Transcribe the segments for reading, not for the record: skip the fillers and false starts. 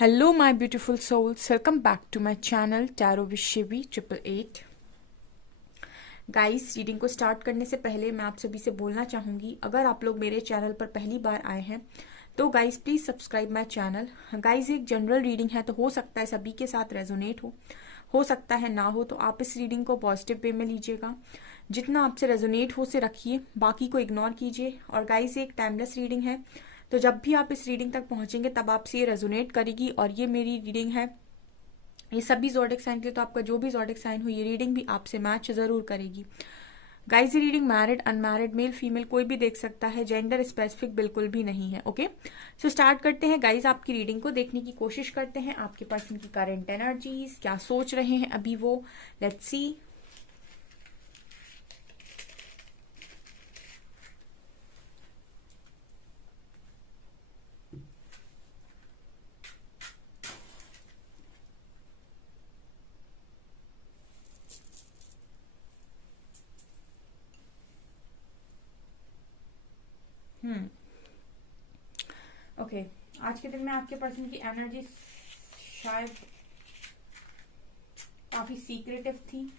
Hello, my beautiful souls. Welcome back to my channel Tarot with Shivi 888. Guys, reading को start करने से पहले मैं आप सभी से बोलना चाहूंगी, अगर आप लोग मेरे चैनल पर पहली बार आए हैं तो guys please subscribe my channel. Guys, एक जनरल रीडिंग है तो हो सकता है सभी के साथ रेजोनेट हो सकता है ना हो, तो आप इस रीडिंग को पॉजिटिव वे में लीजिएगा। जितना आपसे रेजोनेट हो से रखिए, बाकी को इग्नोर कीजिए। और गाइस, ये एक टाइमलेस रीडिंग है, तो जब भी आप इस रीडिंग तक पहुंचेंगे तब आपसे ये रेजोनेट करेगी। और ये मेरी रीडिंग है, ये सभी ज़ोडिक साइन के लिए, तो आपका जो भी ज़ोडिक साइन हो ये रीडिंग भी आपसे मैच जरूर करेगी। गाइस, ये reading married unmarried male female कोई भी देख सकता है, जेंडर स्पेसिफिक बिल्कुल भी नहीं है। ओके, सो स्टार्ट करते हैं। गाइस, आपकी रीडिंग को देखने की कोशिश करते हैं, आपके पर्सन की करंट एनर्जीज क्या सोच रहे हैं अभी वो। Let's see. ओके, आज के दिन में आपके पर्सन की एनर्जी शायद काफी सीक्रेटिव थी।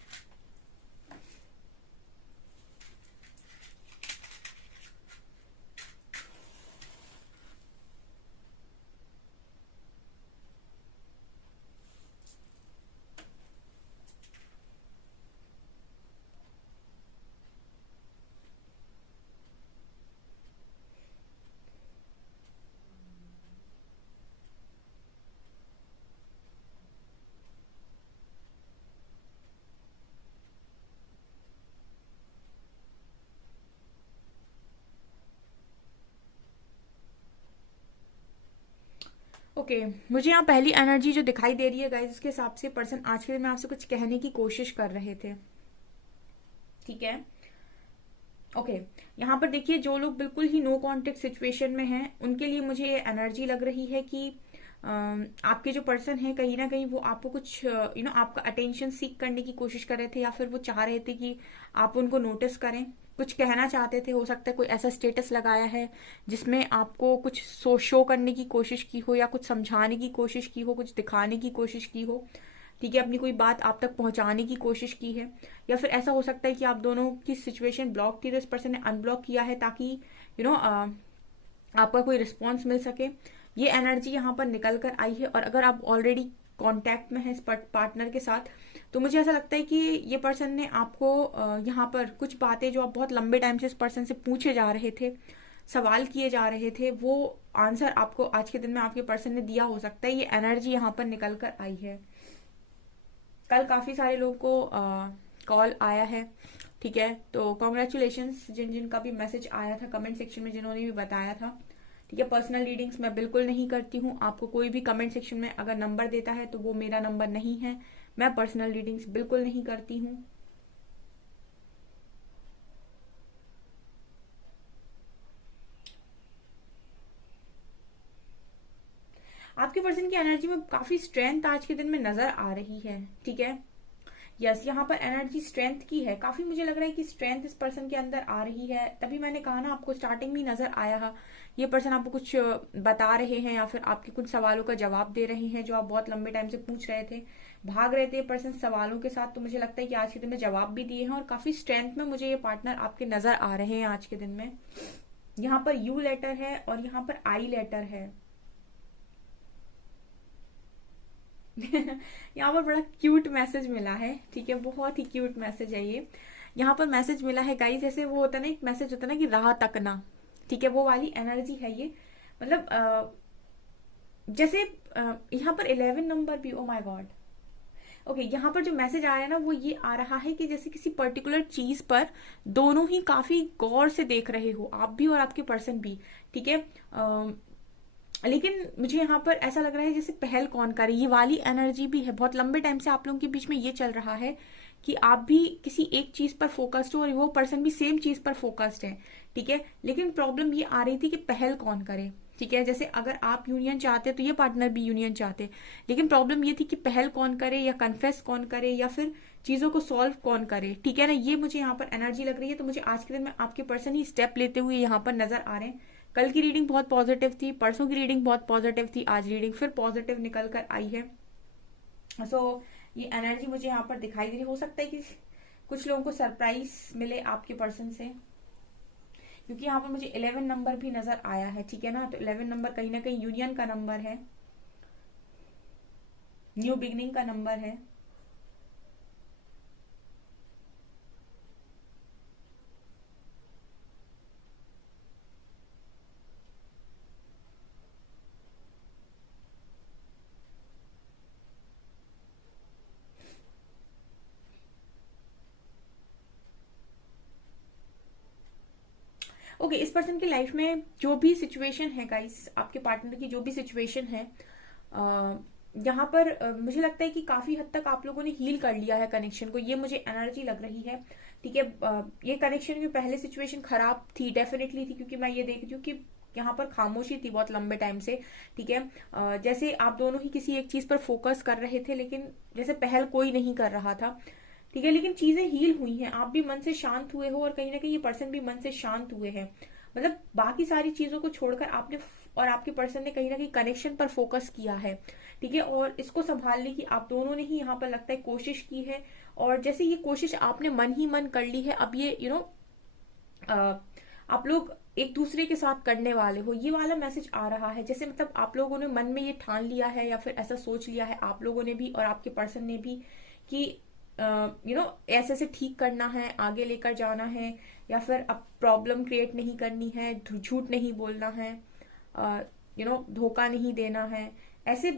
ओके, मुझे यहाँ पहली एनर्जी जो दिखाई दे रही है गाइस, उसके हिसाब से पर्सन आज के दिन में आपसे कुछ कहने की कोशिश कर रहे थे। ठीक है, ओके, यहाँ पर देखिए, जो लोग बिल्कुल ही नो कांटेक्ट सिचुएशन में हैं उनके लिए मुझे ये एनर्जी लग रही है कि आपके जो पर्सन है कहीं ना कहीं वो आपको कुछ आपका अटेंशन सीख करने की कोशिश कर रहे थे, या फिर वो चाह रहे थे कि आप उनको नोटिस करें, कुछ कहना चाहते थे। हो सकता है कोई ऐसा स्टेटस लगाया है जिसमें आपको कुछ शो करने की कोशिश की हो, या कुछ समझाने की कोशिश की हो, कुछ दिखाने की कोशिश की हो। ठीक है, अपनी कोई बात आप तक पहुंचाने की कोशिश की है, या फिर ऐसा हो सकता है कि आप दोनों की सिचुएशन ब्लॉक थी तो इस पर्सन ने अनब्लॉक किया है ताकि आपका कोई रिस्पॉन्स मिल सके। ये एनर्जी यहाँ पर निकल कर आई है। और अगर आप ऑलरेडी कांटेक्ट में है इस पार्टनर के साथ, तो मुझे ऐसा लगता है कि ये पर्सन ने आपको यहाँ पर कुछ बातें जो आप बहुत लंबे टाइम से इस पर्सन से पूछे जा रहे थे, सवाल किए जा रहे थे, वो आंसर आपको आज के दिन में आपके पर्सन ने दिया हो सकता है। ये एनर्जी यहाँ पर निकल कर आई है। कल काफी सारे लोगों को कॉल आया है। ठीक है, तो कॉन्ग्रेचुलेशंस जिन जिन का भी मैसेज आया था कमेंट सेक्शन में, जिन्होंने भी बताया था। ठीक है, पर्सनल रीडिंग्स मैं बिल्कुल नहीं करती हूँ। आपको कोई भी कमेंट सेक्शन में अगर नंबर देता है तो वो मेरा नंबर नहीं है। मैं पर्सनल रीडिंग्स बिल्कुल नहीं करती हूँ। आपके पर्सन की एनर्जी में काफी स्ट्रेंथ आज के दिन में नजर आ रही है। ठीक है, यस, यहाँ पर एनर्जी स्ट्रेंथ की है काफी। मुझे लग रहा है कि स्ट्रेंथ इस पर्सन के अंदर आ रही है। तभी मैंने कहा ना, आपको स्टार्टिंग में नजर आया है ये पर्सन आपको कुछ बता रहे हैं, या फिर आपके कुछ सवालों का जवाब दे रहे हैं जो आप बहुत लंबे टाइम से पूछ रहे थे, भाग रहे थे पर्सन सवालों के साथ। तो मुझे लगता है कि आज के दिन में जवाब भी दिए हैं, और काफी स्ट्रेंथ में मुझे ये पार्टनर आपके नजर आ रहे हैं आज के दिन में। यहाँ पर यू लेटर है और यहाँ पर आई लेटर है। यहाँ पर बड़ा क्यूट मैसेज मिला है। ठीक है, बहुत ही क्यूट मैसेज है ये। यहाँ पर मैसेज मिला है गाइस, जैसे वो होता है ना, एक मैसेज होता है ना कि राह तकना। ठीक है, वो वाली एनर्जी है ये। मतलब जैसे यहाँ पर 11 नंबर भी, ओ माय गॉड। ओके, यहाँ पर जो मैसेज आ रहा है ना, वो ये आ रहा है कि जैसे किसी पर्टिकुलर चीज पर दोनों ही काफी गौर से देख रहे हो, आप भी और आपके पर्सन भी। ठीक है, लेकिन मुझे यहाँ पर ऐसा लग रहा है जैसे पहल कौन करे, ये वाली एनर्जी भी है। बहुत लंबे टाइम से आप लोगों के बीच में ये चल रहा है कि आप भी किसी एक चीज पर फोकस्ड हो और वो पर्सन भी सेम चीज पर फोकस्ड है। ठीक है, लेकिन प्रॉब्लम ये आ रही थी कि पहल कौन करे। ठीक है, जैसे अगर आप यूनियन चाहते तो ये पार्टनर भी यूनियन चाहते, लेकिन प्रॉब्लम ये थी कि पहल कौन करे, या कन्फेस कौन करे, या फिर चीजों को सॉल्व कौन करे। ठीक है ना, ये मुझे यहाँ पर एनर्जी लग रही है। तो मुझे आज के दिन में आपके पर्सन ही स्टेप लेते हुए यहाँ पर नजर आ रहे हैं, कल की रीडिंग बहुत पॉजिटिव थी, परसों की रीडिंग बहुत पॉजिटिव थी, आज रीडिंग फिर पॉजिटिव निकल कर आई है। ये एनर्जी मुझे यहाँ पर दिखाई दे रही। हो सकता है कि कुछ लोगों को सरप्राइज मिले आपके पर्सन से, क्योंकि यहाँ पर मुझे 11 नंबर भी नजर आया है, ठीक है ना। तो 11 नंबर कहीं ना कहीं यूनियन का नंबर है, न्यू बिगनिंग का नंबर है। ओके, इस पर्सन की लाइफ में जो भी सिचुएशन है गाइस, आपके पार्टनर की जो भी सिचुएशन है, यहाँ पर मुझे लगता है कि काफी हद तक आप लोगों ने हील कर लिया है कनेक्शन को, ये मुझे एनर्जी लग रही है, ठीक है। ये कनेक्शन की पहले सिचुएशन खराब थी, डेफिनेटली थी, क्योंकि मैं ये देख रही हूँ कि यहाँ पर खामोशी थी बहुत लंबे टाइम से, ठीक है। जैसे आप दोनों ही किसी एक चीज पर फोकस कर रहे थे, लेकिन जैसे पहल कोई नहीं कर रहा था, ठीक है। लेकिन चीजें हील हुई हैं, आप भी मन से शांत हुए हो और कहीं ना कहीं ये पर्सन भी मन से शांत हुए हैं। मतलब बाकी सारी चीजों को छोड़कर आपने और आपके पर्सन ने कहीं ना कहीं कनेक्शन पर फोकस किया है, ठीक है। और इसको संभालने की आप दोनों ने ही यहाँ पर लगता है कोशिश की है, और जैसे ये कोशिश आपने मन ही मन कर ली है, अब ये आप लोग एक दूसरे के साथ करने वाले हो, ये वाला मैसेज आ रहा है। जैसे मतलब आप लोगों ने मन में ये ठान लिया है, या फिर ऐसा सोच लिया है आप लोगों ने भी और आपके पर्सन ने भी कि ऐसे से ठीक करना है, आगे लेकर जाना है, या फिर अब प्रॉब्लम क्रिएट नहीं करनी है, झूठ नहीं बोलना है, धोखा नहीं देना है। ऐसे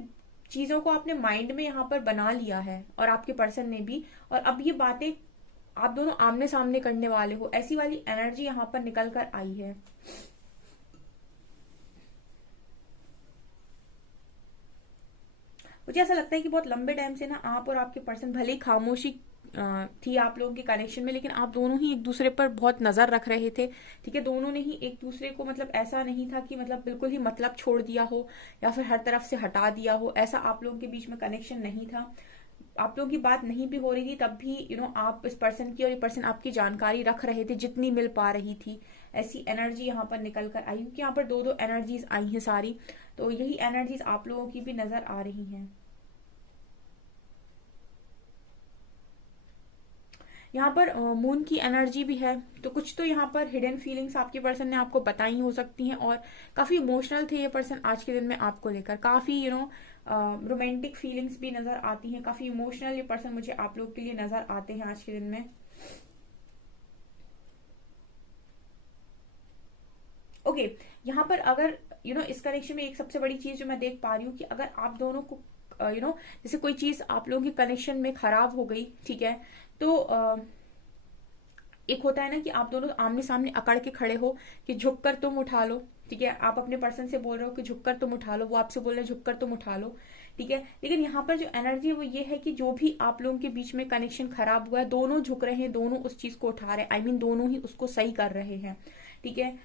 चीजों को आपने माइंड में यहाँ पर बना लिया है, और आपके पर्सन ने भी। और अब ये बातें आप दोनों आमने सामने करने वाले हो, ऐसी वाली एनर्जी यहाँ पर निकल कर आई है। मुझे ऐसा लगता है कि बहुत लंबे टाइम से ना आप और आपके पर्सन, भले ही खामोशी थी आप लोगों के कनेक्शन में, लेकिन आप दोनों ही एक दूसरे पर बहुत नजर रख रहे थे, ठीक है। दोनों ने ही एक दूसरे को, मतलब ऐसा नहीं था कि मतलब बिल्कुल ही मतलब छोड़ दिया हो या फिर हर तरफ से हटा दिया हो, ऐसा आप लोगों के बीच में कनेक्शन नहीं था। आप लोगों की बात नहीं भी हो रही थी तब भी आप इस पर्सन की और ये पर्सन आपकी जानकारी रख रहे थे जितनी मिल पा रही थी। ऐसी एनर्जी यहाँ पर निकल कर आई, क्योंकि यहाँ पर दो दो एनर्जीज आई हैं सारी, तो यही एनर्जीज आप लोगों की भी नजर आ रही हैं। यहाँ पर मून की एनर्जी भी है, तो कुछ तो यहाँ पर हिडन फीलिंग्स आपके पर्सन ने आपको बताई हो सकती हैं, और काफी इमोशनल थे ये पर्सन आज के दिन में आपको लेकर, काफी रोमांटिक फीलिंग्स भी नजर आती हैं, काफी इमोशनल ये पर्सन मुझे आप लोग के लिए नजर आते हैं आज के दिन में। ओके, यहाँ पर अगर इस कनेक्शन में एक सबसे बड़ी चीज जो मैं देख पा रही हूँ कि अगर आप दोनों को जैसे कोई चीज आप लोगों की कनेक्शन में खराब हो गई, ठीक है, तो एक होता है ना कि आप दोनों आमने सामने अकड़ के खड़े हो कि झुककर तुम उठा लो, ठीक है। आप अपने पर्सन से बोल रहे हो कि झुककर तुम उठा लो, वो आपसे बोल रहे हैं झुककर तुम उठा लो, ठीक है। लेकिन यहाँ पर जो एनर्जी है वो ये है कि जो भी आप लोगों के बीच में कनेक्शन खराब हुआ है, दोनों झुक रहे हैं, दोनों उस चीज को उठा रहे हैं, आई मीन दोनों ही उसको सही कर रहे हैं, ठीक है।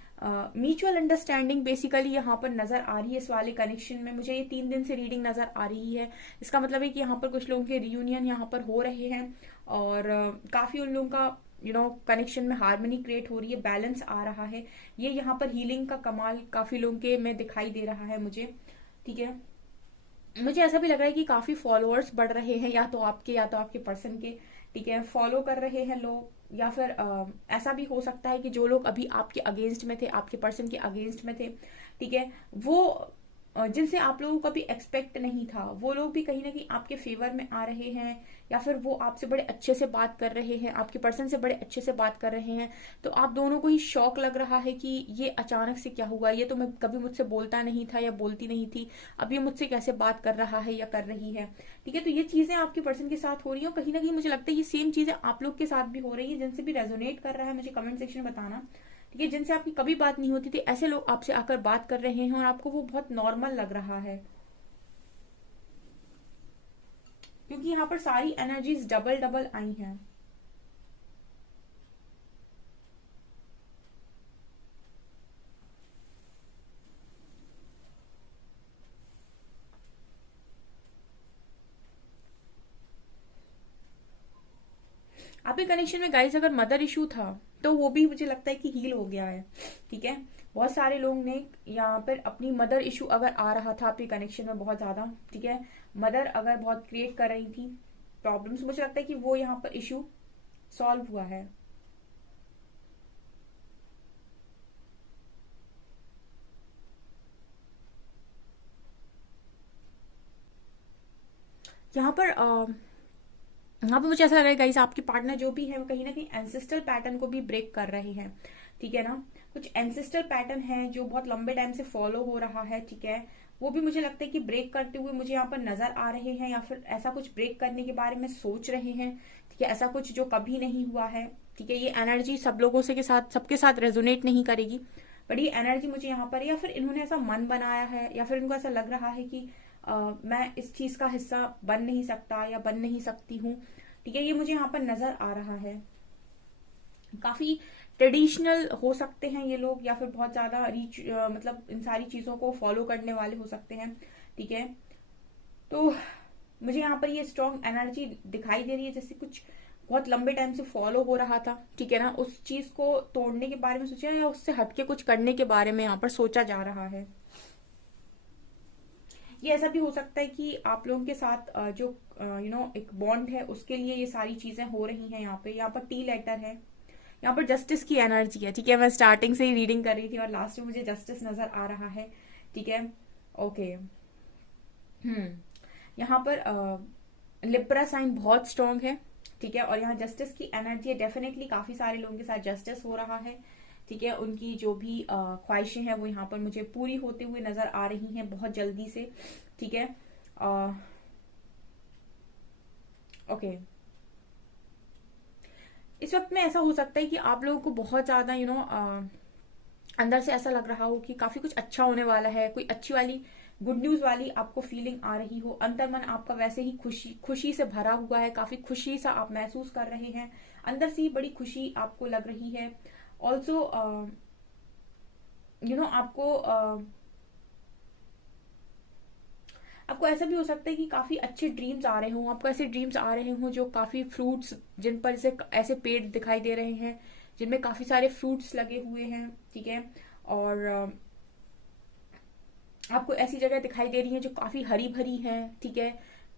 म्यूचुअल अंडरस्टैंडिंग बेसिकली यहाँ पर नजर आ रही है इस वाले कनेक्शन में। मुझे ये 3 दिन से रीडिंग नजर आ रही है, इसका मतलब है कि यहाँ पर कुछ लोगों के रियूनियन यहाँ पर हो रहे हैं, और काफी उन लोगों का कनेक्शन में हार्मनी क्रिएट हो रही है, बैलेंस आ रहा है। ये यहाँ पर हीलिंग का कमाल काफी लोगों के में दिखाई दे रहा है मुझे, ठीक है। मुझे ऐसा भी लग रहा है कि काफी फॉलोअर्स बढ़ रहे हैं, या तो आपके पर्सन के, ठीक है, फॉलो कर रहे हैं लोग, या फिर ऐसा भी हो सकता है कि जो लोग अभी आपके अगेंस्ट में थे, आपके पर्सन के अगेंस्ट में थे, ठीक है, वो जिनसे आप लोगों का भी एक्सपेक्ट नहीं था, वो लोग भी कहीं ना कहीं आपके फेवर में आ रहे हैं, या फिर वो आपसे बड़े अच्छे से बात कर रहे हैं, आपके पर्सन से बड़े अच्छे से बात कर रहे हैं। तो आप दोनों को ही शौक लग रहा है कि ये अचानक से क्या हुआ, ये तो मैं कभी मुझसे बोलता नहीं था या बोलती नहीं थी, अब ये मुझसे कैसे बात कर रहा है या कर रही है, ठीक है। तो ये चीजें आपके पर्सन के साथ हो रही है, कहीं ना कहीं मुझे लगता है ये सेम चीजें आप लोग के साथ भी हो रही है। जिनसे भी रेजोनेट कर रहा है मुझे कमेंट सेक्शन में बताना, ठीक है। जिनसे आपकी कभी बात नहीं होती थी, ऐसे लोग आपसे आकर बात कर रहे हैं और आपको वो बहुत नॉर्मल लग रहा है, क्योंकि यहाँ पर सारी एनर्जीज डबल डबल आई हैं। आपके कनेक्शन में गाइस अगर मदर इशू था तो वो भी मुझे लगता है कि हील हो गया है, ठीक है। बहुत सारे लोग ने यहाँ पर अपनी मदर इशू अगर आ रहा था आपके कनेक्शन में बहुत ज्यादा, ठीक है, मदर अगर बहुत क्रिएट कर रही थी प्रॉब्लम्स, मुझे लगता है कि वो यहाँ पर इशू सॉल्व हुआ है। यहाँ पर मुझे ऐसा लग रहा है गाइस, आपके पार्टनर जो भी है वो कहीं ना कहीं एंसेस्ट्रल पैटर्न को भी ब्रेक कर रहे हैं, ठीक है ना। कुछ एंसेस्ट्रल पैटर्न है जो बहुत लंबे टाइम से फॉलो हो रहा है, ठीक है, वो भी मुझे लगता है कि ब्रेक करते हुए मुझे यहाँ पर नजर आ रहे हैं, या फिर ऐसा कुछ ब्रेक करने के बारे में सोच रहे हैं, ठीक है, ऐसा कुछ जो कभी नहीं हुआ है, ठीक है। ये एनर्जी सब लोगों से के साथ, सबके साथ रेजोनेट नहीं करेगी, बट ये एनर्जी मुझे यहाँ पर, या फिर इन्होंने ऐसा मन बनाया है, या फिर इनको ऐसा लग रहा है कि मैं इस चीज का हिस्सा बन नहीं सकता या बन नहीं सकती हूँ, ठीक है, ये मुझे यहाँ पर नजर आ रहा है। काफी ट्रेडिशनल हो सकते हैं ये लोग, या फिर बहुत ज्यादा रीच मतलब इन सारी चीजों को फॉलो करने वाले हो सकते हैं, ठीक है। तो मुझे यहाँ पर ये स्ट्रॉन्ग एनर्जी दिखाई दे रही है, जैसे कुछ बहुत लंबे टाइम से फॉलो हो रहा था, ठीक है ना, उस चीज को तोड़ने के बारे में सोचा, या उससे हटके कुछ करने के बारे में यहाँ पर सोचा जा रहा है। ये ऐसा भी हो सकता है कि आप लोगों के साथ जो एक बॉन्ड है उसके लिए ये सारी चीजें हो रही हैं। यहाँ पर टी लेटर है, यहाँ पर जस्टिस की एनर्जी है, ठीक है। मैं स्टार्टिंग से ही रीडिंग कर रही थी और लास्ट में मुझे जस्टिस नजर आ रहा है, ठीक है, ओके। यहाँ पर लिब्रा साइन बहुत स्ट्रांग है, ठीक है, और यहाँ जस्टिस की एनर्जी है। डेफिनेटली काफी सारे लोगों के साथ जस्टिस हो रहा है, ठीक है। उनकी जो भी ख्वाहिशें हैं वो यहाँ पर मुझे पूरी होते हुए नजर आ रही हैं बहुत जल्दी से, ठीक है, ओके। इस वक्त में ऐसा हो सकता है कि आप लोगों को बहुत ज्यादा अंदर से ऐसा लग रहा हो कि काफी कुछ अच्छा होने वाला है, कोई अच्छी वाली गुड न्यूज वाली आपको फीलिंग आ रही हो, अंतर मन आपका वैसे ही खुशी खुशी से भरा हुआ है, काफी खुशी सा आप महसूस कर रहे हैं, अंदर से ही बड़ी खुशी आपको लग रही है। ऑल्सो आपको आपको ऐसा भी हो सकता है कि काफी अच्छे ड्रीम्स आ रहे हों, आपको ऐसे ड्रीम्स आ रहे हों जो काफी फ्रूट्स, जिन पर से ऐसे पेड़ दिखाई दे रहे हैं जिनमें काफी सारे फ्रूट्स लगे हुए हैं, ठीक है, और आपको ऐसी जगह दिखाई दे रही है जो काफी हरी भरी है, ठीक है,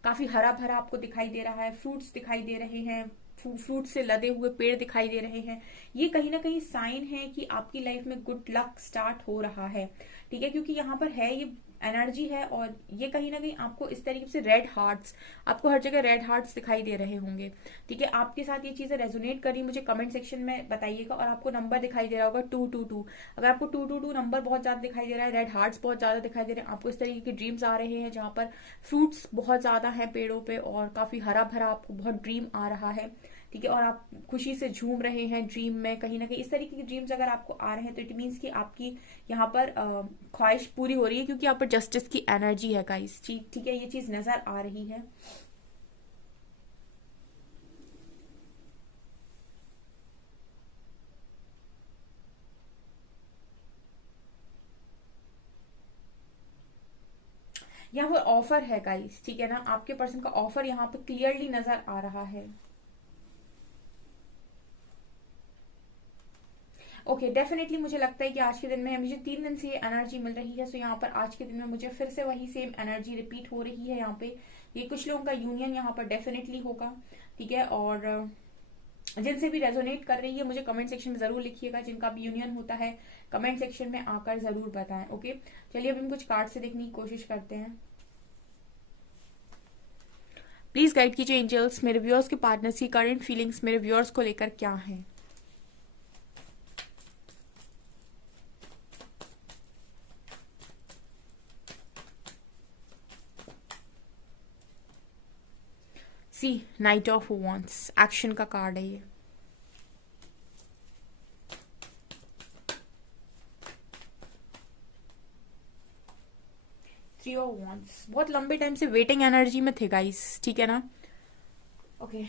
काफी हरा भरा आपको दिखाई दे रहा है, फ्रूट्स दिखाई दे रहे हैं, फ्रूट से लदे हुए पेड़ दिखाई दे रहे हैं। ये कहीं ना कहीं साइन है कि आपकी लाइफ में गुड लक स्टार्ट हो रहा है, ठीक है, क्योंकि यहाँ पर है ये एनर्जी है, और ये कहीं ना कहीं आपको इस तरीके से रेड हार्ट्स, आपको हर जगह रेड हार्ट्स दिखाई दे रहे होंगे, ठीक है। आपके साथ ये चीजें रेजोनेट करी, मुझे कमेंट सेक्शन में बताइएगा। और आपको नंबर दिखाई दे रहा होगा 222, अगर आपको 222 नंबर बहुत ज्यादा दिखाई दे रहा है, रेड हार्ट्स बहुत ज्यादा दिखाई दे रहे हैं, आपको इस तरीके के ड्रीम्स आ रहे हैं जहां पर फ्रूट्स बहुत ज्यादा है पेड़ों पे और काफी हरा भरा आपको बहुत ड्रीम आ रहा है, ठीक है, और आप खुशी से झूम रहे हैं ड्रीम में, कहीं ना कहीं इस तरीके के ड्रीम्स अगर आपको आ रहे हैं तो इट मीन्स कि आपकी यहाँ पर ख्वाहिश पूरी हो रही है, क्योंकि यहाँ पर जस्टिस की एनर्जी है गाइस, ठीक है, ये चीज नजर आ रही है। यहाँ पर ऑफर है गाइस, ठीक है ना, आपके पर्सन का ऑफर यहाँ पर क्लियरली नजर आ रहा है। ओके, डेफिनेटली मुझे लगता है कि आज के दिन में मुझे 3 दिन से ये एनर्जी मिल रही है, सो यहाँ पर आज के दिन में मुझे फिर से वही सेम एनर्जी रिपीट हो रही है। यहाँ पे ये कुछ लोगों का यूनियन यहाँ पर डेफिनेटली होगा, ठीक है, और जिनसे भी रेजोनेट कर रही है मुझे कमेंट सेक्शन में जरूर लिखिएगा, जिनका भी यूनियन होता है कमेंट सेक्शन में आकर जरूर बताएं, ओके। चलिए अब हम कुछ कार्ड से देखने की कोशिश करते हैं। प्लीज गाइड कीजिए एंजल्स, मेरे व्यूअर्स के पार्टनर्स की करंट फीलिंग्स मेरे व्यूअर्स को लेकर क्या है। सी नाइट ऑफ वॉन्ट्स, एक्शन का कार्ड है ये। थ्री ऑफ वॉन्ट्स, बहुत लंबे टाइम से वेटिंग एनर्जी में थे गाइस, ठीक है ना, okay.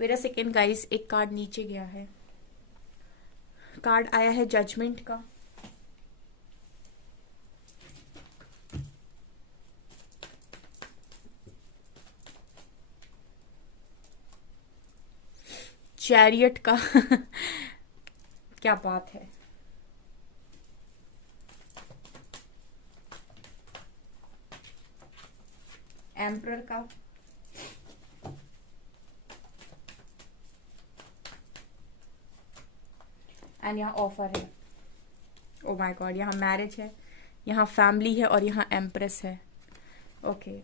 Wait a second guys, एक कार्ड नीचे गया है, कार्ड आया है जजमेंट का, चैरियट का क्या बात है। एम्परर का, एंड यहाँ ऑफर है। ओ माय गॉड, यहाँ मैरिज है, यहाँ फैमिली है और यहाँ एम्प्रेस है। ओके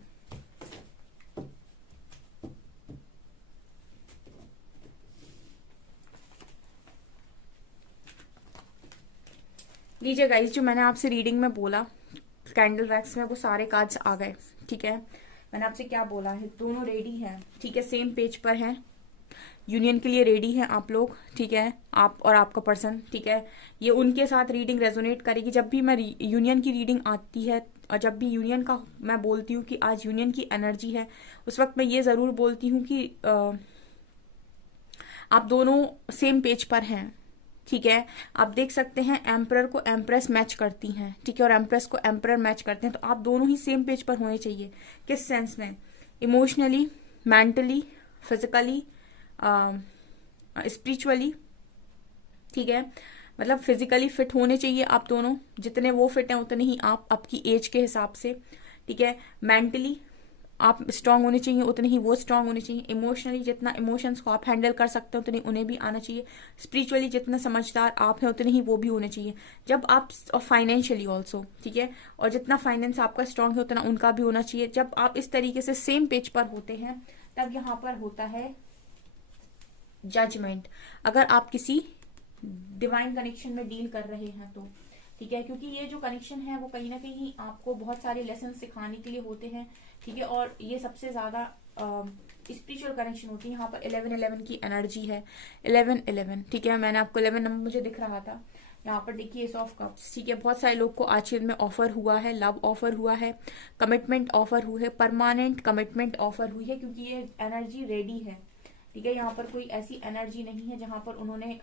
लीजिए गाइस, जो मैंने आपसे रीडिंग में बोला कैंडल रैक्स में, वो सारे कार्ड्स आ गए। ठीक है, मैंने आपसे क्या बोला है, दोनों रेडी हैं। ठीक है, सेम पेज पर हैं, यूनियन के लिए रेडी हैं आप लोग। ठीक है, आप और आपका पर्सन। ठीक है, ये उनके साथ रीडिंग रेजोनेट करेगी। जब भी मैं यूनियन की रीडिंग आती है और जब भी यूनियन का मैं बोलती हूँ कि आज यूनियन की एनर्जी है, उस वक्त मैं ये जरूर बोलती हूँ कि आप दोनों सेम पेज पर हैं। ठीक है, आप देख सकते हैं एम्परर को एम्प्रेस मैच करती हैं। ठीक है, और एम्प्रेस को एम्परर मैच करते हैं, तो आप दोनों ही सेम पेज पर होने चाहिए। किस सेंस में? Emotionally, mentally, physically, spiritually. ठीक है, मतलब फिजिकली फिट होने चाहिए आप दोनों, जितने वो फिट हैं उतने ही आप, आपकी एज के हिसाब से। ठीक है, मेंटली आप स्ट्रांग होने चाहिए, उतने ही वो स्ट्रांग होने चाहिए। इमोशनली जितना इमोशंस को आप हैंडल कर सकते हैं उतने उन्हें भी आना चाहिए। स्पिरिचुअली जितना समझदार आप हैं उतने ही वो भी होने चाहिए। जब आप, और फाइनेंशियली ऑल्सो। ठीक है, और जितना फाइनेंस आपका स्ट्रांग है उतना उनका भी होना चाहिए। जब आप इस तरीके से सेम पेज पर होते हैं तब यहाँ पर होता है जजमेंट। अगर आप किसी डिवाइन कनेक्शन में डील कर रहे हैं तो। ठीक है, क्योंकि ये जो कनेक्शन है वो कहीं ना कहीं आपको बहुत सारे लेसन सिखाने के लिए होते हैं। ठीक है, और ये सबसे ज्यादा स्पिरिचुअल कनेक्शन होती है। यहाँ पर 11-11 की एनर्जी है, 11-11। ठीक है, मैंने आपको 11 नंबर मुझे दिख रहा था। यहाँ पर देखिए एस ऑफ कप्स। ठीक है, बहुत सारे लोग को आज के दिन में ऑफर हुआ है, लव ऑफर हुआ है, कमिटमेंट ऑफर हुई है, परमानेंट कमिटमेंट ऑफर हुई है, क्योंकि ये एनर्जी रेडी है। ठीक है, यहाँ पर कोई ऐसी एनर्जी नहीं है जहां पर उन्होंने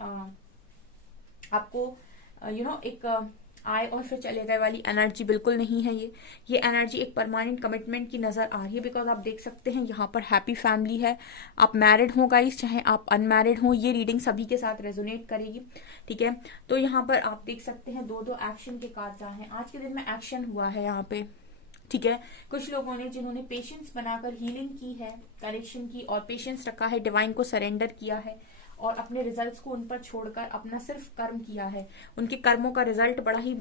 आपको एक आए और फिर चले गए वाली एनर्जी बिल्कुल नहीं है। ये एनर्जी एक परमानेंट कमिटमेंट की नजर आ रही है। बिकॉज आप देख सकते हैं यहाँ पर हैप्पी फैमिली है। आप मैरिड हो गाइस, चाहे आप अनमैरिड हो, ये रीडिंग सभी के साथ रेजोनेट करेगी। ठीक है, तो यहाँ पर आप देख सकते हैं दो एक्शन के कार्ड्स आए हैं। आज के दिन में एक्शन हुआ है यहाँ पे। ठीक है, कुछ लोगों ने जिन्होंने पेशेंस बनाकर हीलिंग की है, करेक्शन की और पेशेंस रखा है, डिवाइन को सरेंडर किया है और अपने रिजल्ट्स को उन पर छोड़कर अपना सिर्फ कर्म किया है। उनके कर्मों का रिजल्ट बड़ा ही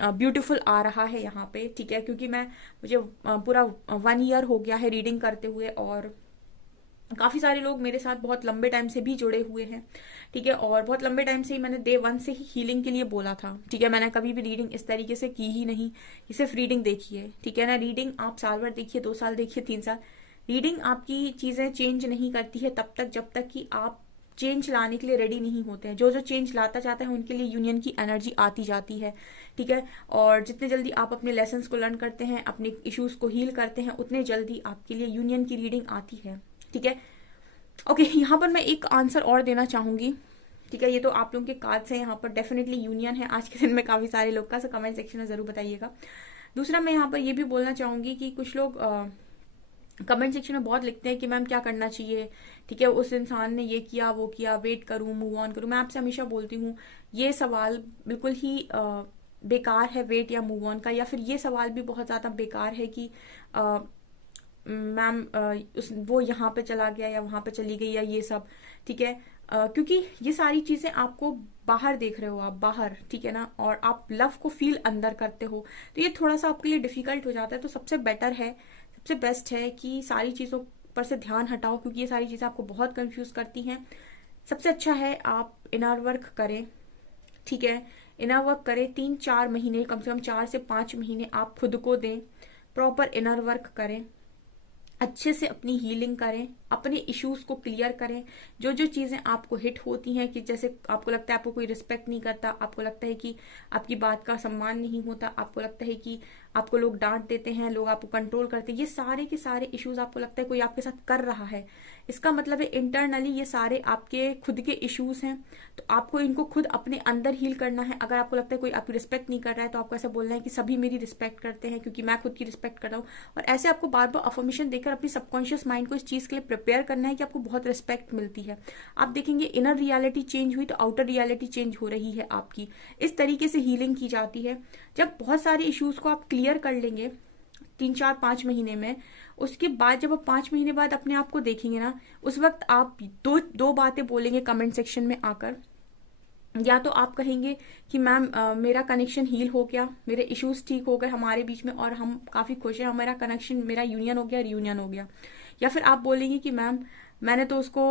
ब्यूटीफुल आ रहा है यहाँ पे। ठीक है, क्योंकि मुझे पूरा 1 ईयर हो गया है रीडिंग करते हुए और काफी सारे लोग मेरे साथ बहुत लंबे टाइम से भी जुड़े हुए हैं। ठीक है, और बहुत लंबे टाइम से ही मैंने डे 1 से ही हीलिंग के लिए बोला था। ठीक है, मैंने कभी भी रीडिंग इस तरीके से की ही नहीं कि सिर्फ रीडिंग देखिए। ठीक है ना, रीडिंग आप साल भर देखिए, 2 साल देखिए, 3 साल। रीडिंग आपकी चीजें चेंज नहीं करती है तब तक जब तक कि आप चेंज लाने के लिए रेडी नहीं होते हैं। जो चेंज लाता जाता है उनके लिए यूनियन की एनर्जी आती जाती है। ठीक है, और जितने जल्दी आप अपने लेसन्स को लर्न करते हैं, अपने इश्यूज को हील करते हैं, उतने जल्दी आपके लिए यूनियन की रीडिंग आती है। ठीक है, ओके, यहाँ पर मैं एक आंसर और देना चाहूंगी। ठीक है, ये तो आप लोगों के कार्ड्स हैं, यहाँ पर डेफिनेटली यूनियन है आज के दिन में काफी सारे लोग का, सो कमेंट सेक्शन में जरूर बताइएगा। दूसरा मैं यहाँ पर ये भी बोलना चाहूंगी कि कुछ लोग कमेंट सेक्शन में बहुत लिखते हैं कि मैम क्या करना चाहिए। ठीक है, उस इंसान ने ये किया, वो किया, वेट करूं, मूव ऑन करूं। मैं आपसे हमेशा बोलती हूँ ये सवाल बिल्कुल ही बेकार है, वेट या मूव ऑन का। या फिर ये सवाल भी बहुत ज्यादा बेकार है कि मैम वो यहाँ पे चला गया या वहां पे चली गई या ये सब। ठीक है, क्योंकि ये सारी चीजें आपको बाहर देख रहे हो आप, बाहर। ठीक है ना, और आप लव को फील अंदर करते हो, तो ये थोड़ा सा आपके लिए डिफिकल्ट हो जाता है। तो सबसे बेटर है, सबसे बेस्ट है कि सारी चीजों पर से ध्यान हटाओ, क्योंकि ये सारी चीजें आपको बहुत कंफ्यूज करती हैं। सबसे अच्छा है आप इनर वर्क करें। ठीक है, इनर वर्क करें 3-4 महीने, कम से कम 4 से 5 महीने आप खुद को दें, प्रॉपर इनर वर्क करें, अच्छे से अपनी हीलिंग करें, अपने इश्यूज को क्लियर करें। जो चीजें आपको हिट होती हैं कि जैसे आपको लगता है आपको कोई रिस्पेक्ट नहीं करता, आपको लगता है कि आपकी बात का सम्मान नहीं होता, आपको लगता है कि आपको लोग डांट देते हैं, लोग आपको कंट्रोल करते हैं, ये सारे के सारे इश्यूज आपको लगता है कोई आपके साथ कर रहा है, इसका मतलब है इंटरनली ये सारे आपके खुद के इश्यूज हैं, तो आपको इनको खुद अपने अंदर हील करना है। अगर आपको लगता है कोई आपकी रिस्पेक्ट नहीं कर रहा है, तो आपको ऐसा बोलना है कि सभी मेरी रिस्पेक्ट करते हैं क्योंकि मैं खुद की रिस्पेक्ट कर रहा हूँ। और ऐसे आपको बार बार अफर्मेशन देकर अपनी सबकॉन्शियस माइंड को इस चीज़ के लिए प्रिपेयर करना है कि आपको बहुत रिस्पेक्ट मिलती है। आप देखेंगे इनर रियलिटी चेंज हुई तो आउटर रियलिटी चेंज हो रही है आपकी। इस तरीके से हीलिंग की जाती है। जब बहुत सारे इश्यूज को आप क्लियर कर लेंगे 3-4-5 महीने में, उसके बाद जब आप 5 महीने बाद अपने आप को देखेंगे ना, उस वक्त आप दो बातें बोलेंगे कमेंट सेक्शन में आकर। या तो आप कहेंगे कि मैम मेरा कनेक्शन हील हो गया, मेरे इश्यूज ठीक हो गए हमारे बीच में और हम काफी खुश हैं, हमारा कनेक्शन, मेरा यूनियन हो गया, रियूनियन हो गया। या फिर आप बोलेंगे कि मैम मैंने तो उसको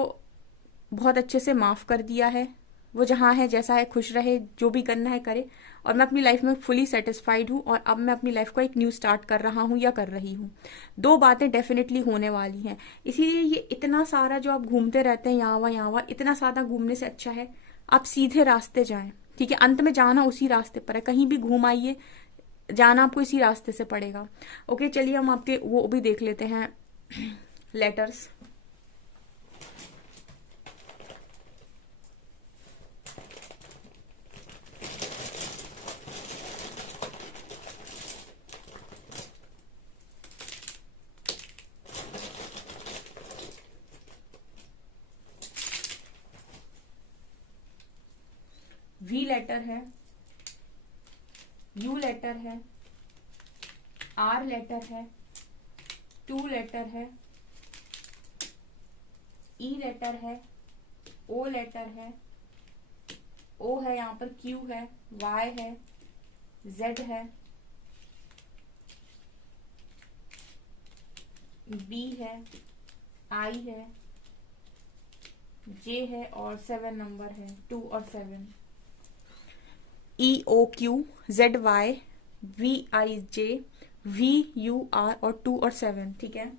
बहुत अच्छे से माफ कर दिया है, वो जहाँ है जैसा है खुश रहे, जो भी करना है करे, और मैं अपनी लाइफ में फुली सेटिस्फाइड हूँ और अब मैं अपनी लाइफ को एक न्यू स्टार्ट कर रहा हूँ या कर रही हूँ। दो बातें डेफिनेटली होने वाली हैं। इसीलिए ये इतना सारा जो आप घूमते रहते हैं यहाँ वहाँ, इतना सारा घूमने से अच्छा है आप सीधे रास्ते जाएं। ठीक है, अंत में जाना उसी रास्ते पर है, कहीं भी घूम आइए, जाना आपको इसी रास्ते से पड़ेगा। ओके, चलिए हम आपके वो भी देख लेते हैं लेटर्स। वी लेटर है, यू लेटर है, आर लेटर है, टू लेटर है, ई लेटर है, ओ लेटर है, ओ है, यहाँ पर क्यू है, वाई है, जेड है, बी है, आई है, जे है और 7 नंबर है, 2 और 7। E O Q Z Y V I J V U R और 2 और 7। ठीक है,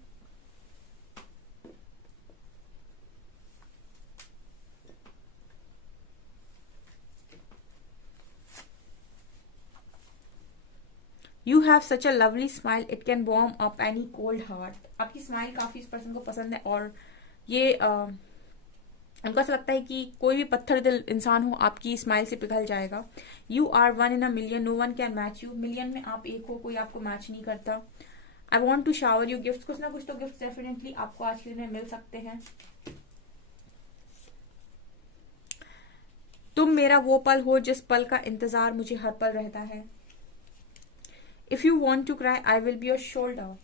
you have such a lovely smile, it can warm up any cold heart. आपकी स्माइल काफी इस पर्सन को पसंद है और ये उनको ऐसा लगता है कि कोई भी पत्थर दिल इंसान हो आपकी स्माइल से पिघल जाएगा। You are 1 in a million, no one can match you. Million में आप एक हो, कोई आपको मैच नहीं करता। I want to shower you gift, कुछ ना कुछ तो गिफ्ट डेफिनेटली आपको आज के दिन में मिल सकते हैं। तुम मेरा वो पल हो जिस पल का इंतजार मुझे हर पल रहता है। If you want to cry I will be your shoulder.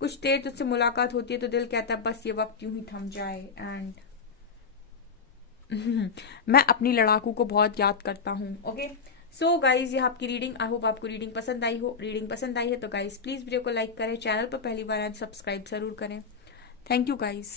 कुछ देर तुझसे मुलाकात होती है तो दिल कहता है बस ये वक्त यूं ही थम जाए। एंड मैं अपनी लड़ाकू को बहुत याद करता हूँ। ओके, सो गाइज ये आपकी रीडिंग, आई होप आपको रीडिंग पसंद आई हो। रीडिंग पसंद आई है तो गाइज प्लीज वीडियो को लाइक करें, चैनल पर पहली बार आए सब्सक्राइब जरूर करें। Thank you guys.